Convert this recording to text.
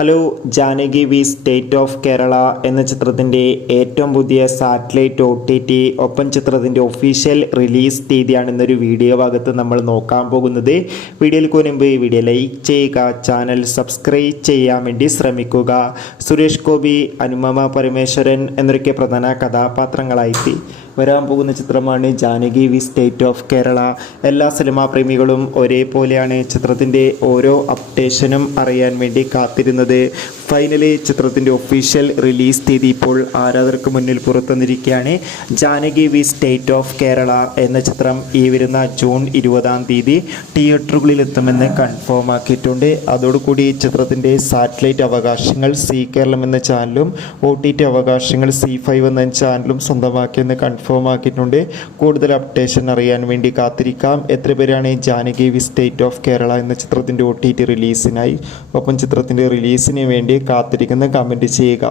Hello, Janaki V state of Kerala എന്ന ചിത്രത്തിൻ്റെ ഏറ്റവും പുതിയ സാറ്റലൈറ്റ് OTT ഒപ്പം ചിത്രത്തിൻ്റെ ഒഫീഷ്യൽ റിലീസ് തീയതിയാണ് ഇന്നൊരു വീഡിയോ ഭാഗത്ത് നമ്മൾ നോക്കാൻ പോകുന്നത്. വീഡിയോയിൽ മുൻപ് വീഡിയോ ലൈക്ക് ചെയ്യുക, ചാനൽ സബ്സ്ക്രൈബ് ചെയ്യാൻ വേണ്ടി ശ്രമിക്കുക. സുരേഷ് ഗോപി, അനുപമ പരമേശ്വരൻ എന്നൊക്കെ പ്രധാന കഥാപാത്രങ്ങളായി വരാൻ പോകുന്ന ചിത്രമാണ് Janaki V state of Kerala. എല്ലാ സിനിമാ പ്രേമികളും ഒരേപോലെയാണ് ചിത്രത്തിൻ്റെ ഓരോ അപ്ഡേഷനും അറിയാൻ വേണ്ടി കാത്തിരുന്നത്. ഫൈനലി ചിത്രത്തിൻ്റെ ഒഫീഷ്യൽ റിലീസ് തീയതി ഇപ്പോൾ ആരാധകർക്ക് മുന്നിൽ പുറത്തുവന്നിരിക്കുകയാണ്. Janaki V state of Kerala എന്ന ചിത്രം ഈ വരുന്ന ജൂൺ 20 തിയേറ്ററുകളിൽ എത്തുമെന്ന് കൺഫേം ആക്കിയിട്ടുണ്ട്. അതോടുകൂടി ചിത്രത്തിൻ്റെ സാറ്റലൈറ്റ് അവകാശങ്ങൾ സി കേരളം എന്ന ചാനലും OTT അവകാശങ്ങൾ C5 എന്ന ചാനലും സ്വന്തമാക്കിയെന്ന് കൺഫേം ആക്കിയിട്ടുണ്ട്. കൂടുതൽ അപ്ഡേഷൻ അറിയാൻ വേണ്ടി കാത്തിരിക്കാം. എത്ര പേരാണ് Janaki V state of Kerala എന്ന ചിത്രത്തിൻ്റെ OTT റിലീസിനായി ഒപ്പം ചിത്രത്തിൻ്റെ റിലീസിന് വേണ്ടി കാത്തിരിക്കുന്ന കമൻറ്റ് ചെയ്യുക.